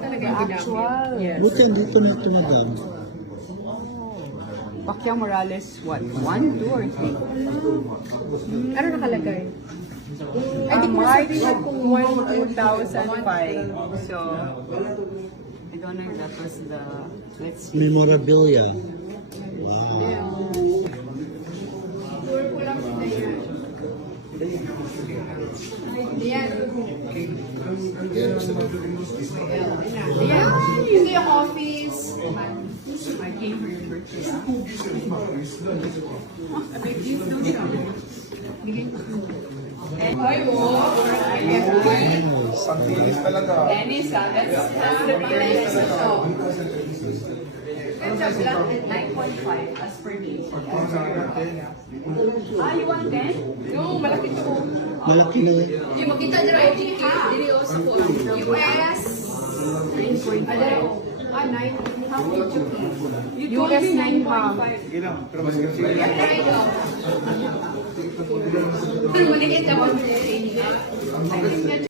Talaga actual. Yes. Buti andito na ito na dam. Pacquiao Morales, what? 1, 2, or 3? Ano nakalagay? Ay, di ko March masabihin kung 2005. So, I don't know if that was the, let's see. Memorabilia. Wow. Ayan. Ito yung office. I came for your birthday. Please don't show. Hoy mo. Nice. Dennis, that's the biggest ito. It's a black at 9.5 as per day. You want 10? No, malaki to. Malaki na. Yung makita nila yung ticket. Dinios ko. US. 9.5. 9. How did you pay? You told US me 9.5. 9.5. Maliit naman.